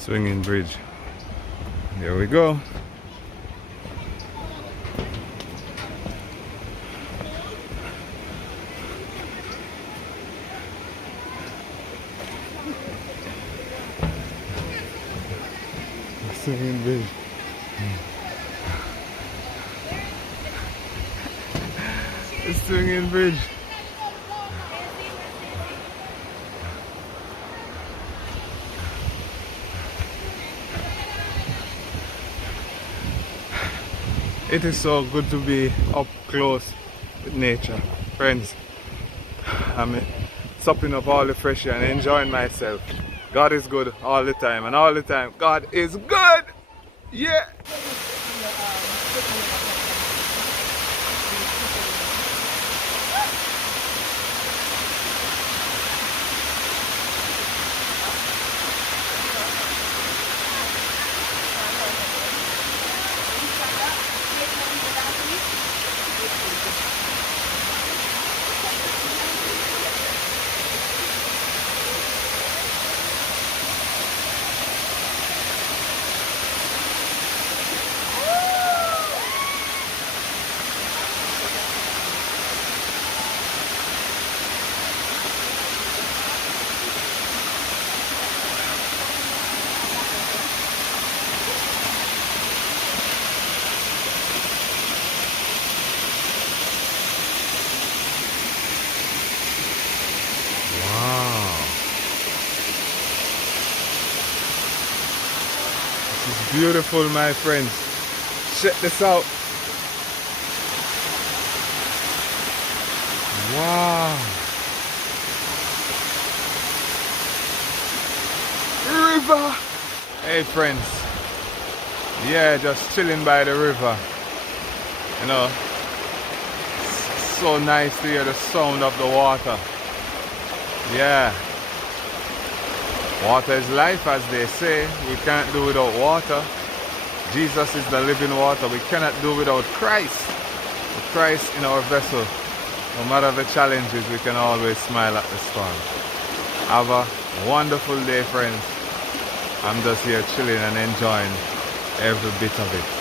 Swinging bridge. There we go. Swinging bridge. The swinging bridge. It is so good to be up close with nature, friends. I'm sopping up all the fresh air and enjoying myself. God is good all the time, and all the time God is good. Yeah. It's beautiful, my friends. Check this out. Wow. River. Hey, friends. Yeah, just chilling by the river. You know, it's so nice to hear the sound of the water. Yeah. Water is life, as they say. We can't do without water. Jesus is the living water. We cannot do without Christ. With Christ in our vessel, no matter the challenges, we can always smile at the storm. Have a wonderful day, friends. I'm just here chilling and enjoying every bit of it.